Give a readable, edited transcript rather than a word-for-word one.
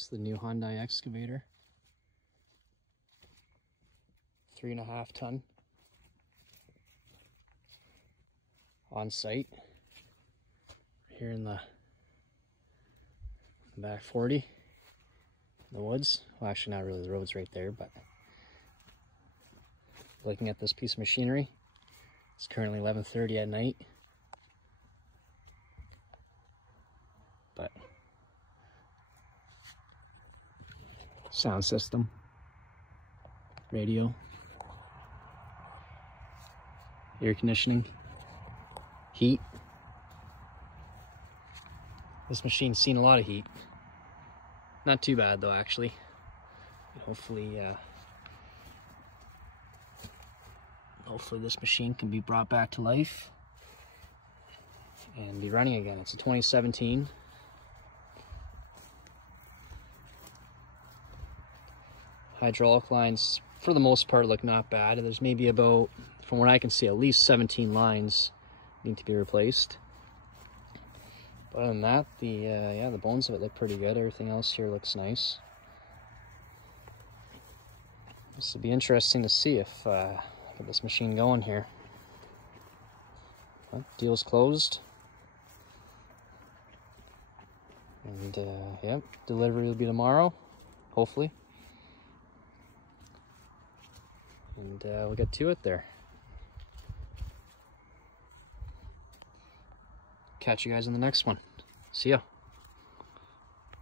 It's the new Hyundai excavator. 3.5 ton. On site. Here in the back 40. In the woods. Well, actually not really, the road's right there, but looking at this piece of machinery. It's currently 11:30 at night. But sound system, radio, air conditioning, heat. This machine's seen a lot of heat. Not too bad though, actually. Hopefully this machine can be brought back to life and be running again. It's a 2017. Hydraulic lines, for the most part, look not bad. There's maybe about, from what I can see, at least 17 lines need to be replaced. But other than that, the bones of it look pretty good. Everything else here looks nice. This will be interesting to see if get this machine going here. Well, deal's closed. And yep, delivery will be tomorrow, hopefully. And we'll get to it there. Catch you guys in the next one. See ya.